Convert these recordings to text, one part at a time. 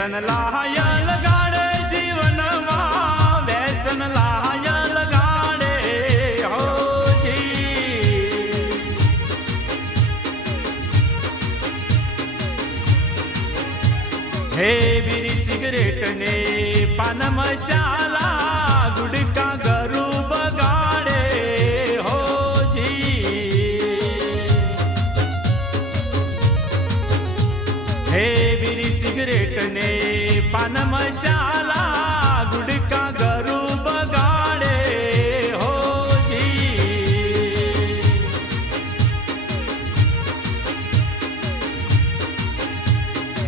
વ્યસન લાય લગાડે જીવનમાં, વ્યસન લાય લગાડે હોજી. હે બીડી સિગરેટ ને પાન મસાલા, ગુડકા ગરુ બગાડે હોજી. હે બીડી સિગરેટ ને પાન મસાલા, ગુડકા ગરુ બગાડે હોજી.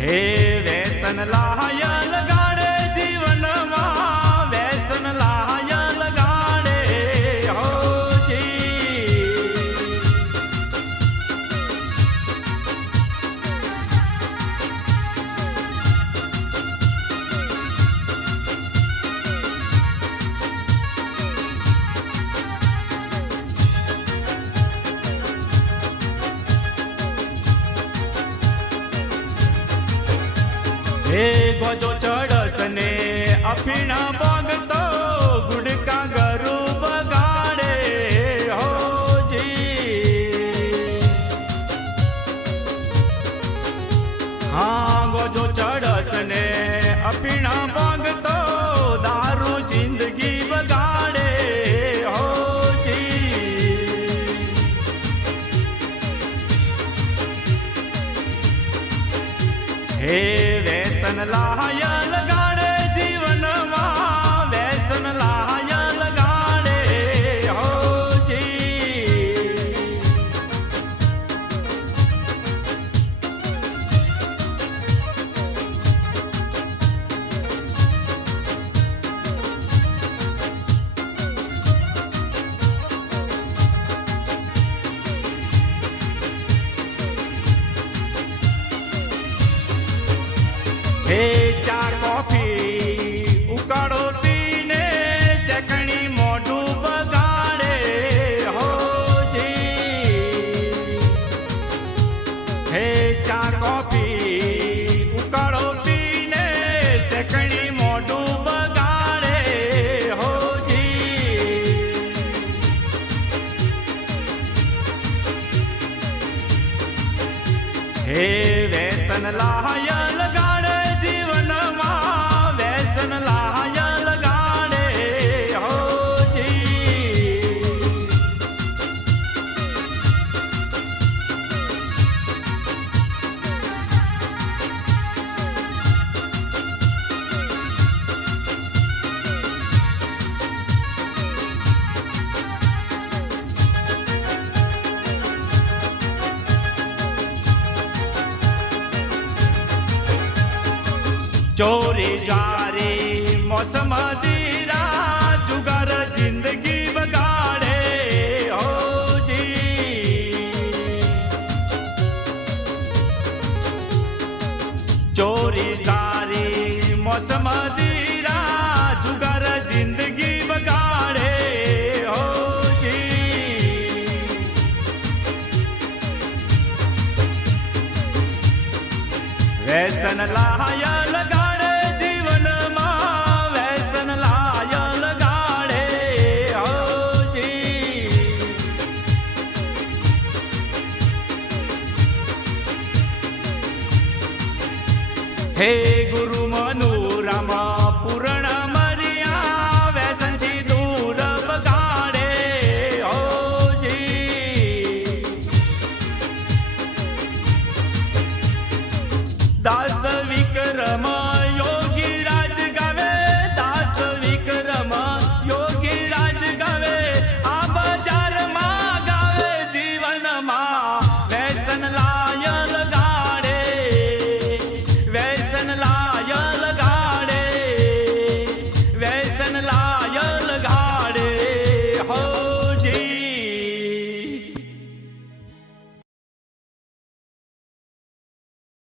હે વ્યસન લાય લગાડે જીવનમાં, વ્યસન લાય લગાડે હોજી. હે ગોજો ચડસ ને અફીણા બોગતો, ગુડકા ગરુ બગાડે હોજી. હા ગોજો ચડસ ને અફીણા બોગતો, દારૂ જિંદગી બગાડે હોજી. હે વ્યસન લાય લગાડે જીવનમાં, વ્યસન લાય લગાડે હોજી. હે ચા કોફી ઉકાળો પીને, શેકણી મોઢું બગાડે હોજી. હે ચા કોફી ઉકાળો પીને, શેકણી મોઢું બગાડે હોજી. હે વ્યસન લાય લગાડે જીવનમાં, વ્યસન લાય લગાડે હોજી. ચોરી જારી મોસમ દીરા, જુગાર જિંદગી બગાડે હોજી. ચોરી જારી મોસમ દીરા, જુગાર જિંદગી બગાડે હોજી. વ્યસન લાય લગાડે જીવનમાં, વ્યસન લાય લગાડે હોજી. હે